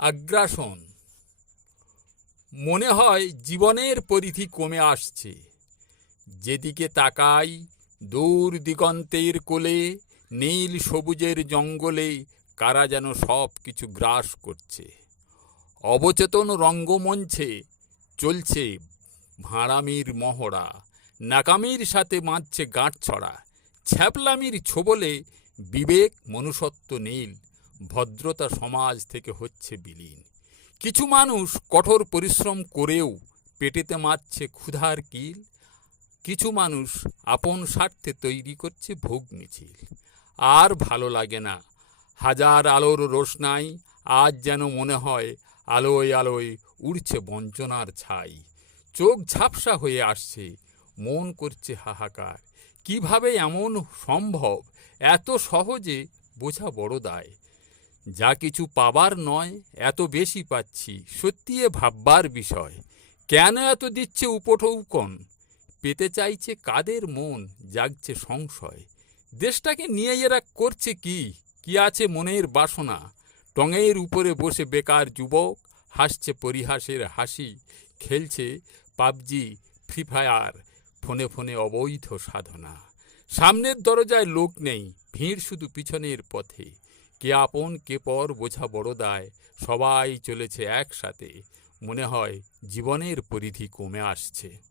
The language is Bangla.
আগ্রাসন। মনে হয় জীবনের পরিধি কমে আসছে। যেদিকে তাকাই, দূর দিগন্তের কোলে, নীল সবুজের জঙ্গলে কারা যেন সব কিছু গ্রাস করছে। অবচেতন রঙ্গমঞ্চে চলছে ভাঁড়ামির মহড়া, নাকামির সাথে মারছে গাঁটছড়া, ছ্যাপলামির ছোবলে বিবেক মনুষ্যত্ব নীল। ভদ্রতা সমাজ থেকে হচ্ছে বিলীন। কিছু মানুষ কঠোর পরিশ্রম করেও পেটেতে মারছে ক্ষুধার কিল। কিছু মানুষ আপন স্বার্থে তৈরি করছে ভোগ মিছিল। আর ভালো লাগে না, হাজার আলোর রোশনাই আজ যেন মনে হয় আলোয় আলোয় উড়ছে বঞ্চনার ছাই। চোখ ঝাপসা হয়ে আসছে, মন করছে হাহাকার। কীভাবে এমন সম্ভব, এত সহজে বোঝা বড় দায়। যা কিছু পাবার নয়, এত বেশি পাচ্ছি। সত্যি এ ভাববার বিষয়। কেন এত দিচ্ছে উপঠৌকন পেতে চাইছে কাদের মন? জাগছে সংশয়। দেশটাকে নিয়ে এরা করছে কি? কি আছে মনের বাসনা? টঙের উপরে বসে বেকার যুবক, হাসছে পরিহাসের হাসি, খেলছে পাবজি, ফ্রি ফায়ার, ফোনে ফোনে অবৈধ সাধনা। সামনের দরজায় লোক নেই, ভিড় শুধু পিছনের পথে। কে আপন, কে পর বোঝা বড় দায়। সবাই চলেছে একসাথে। মনে হয় জীবনের পরিধি কমে আসছে।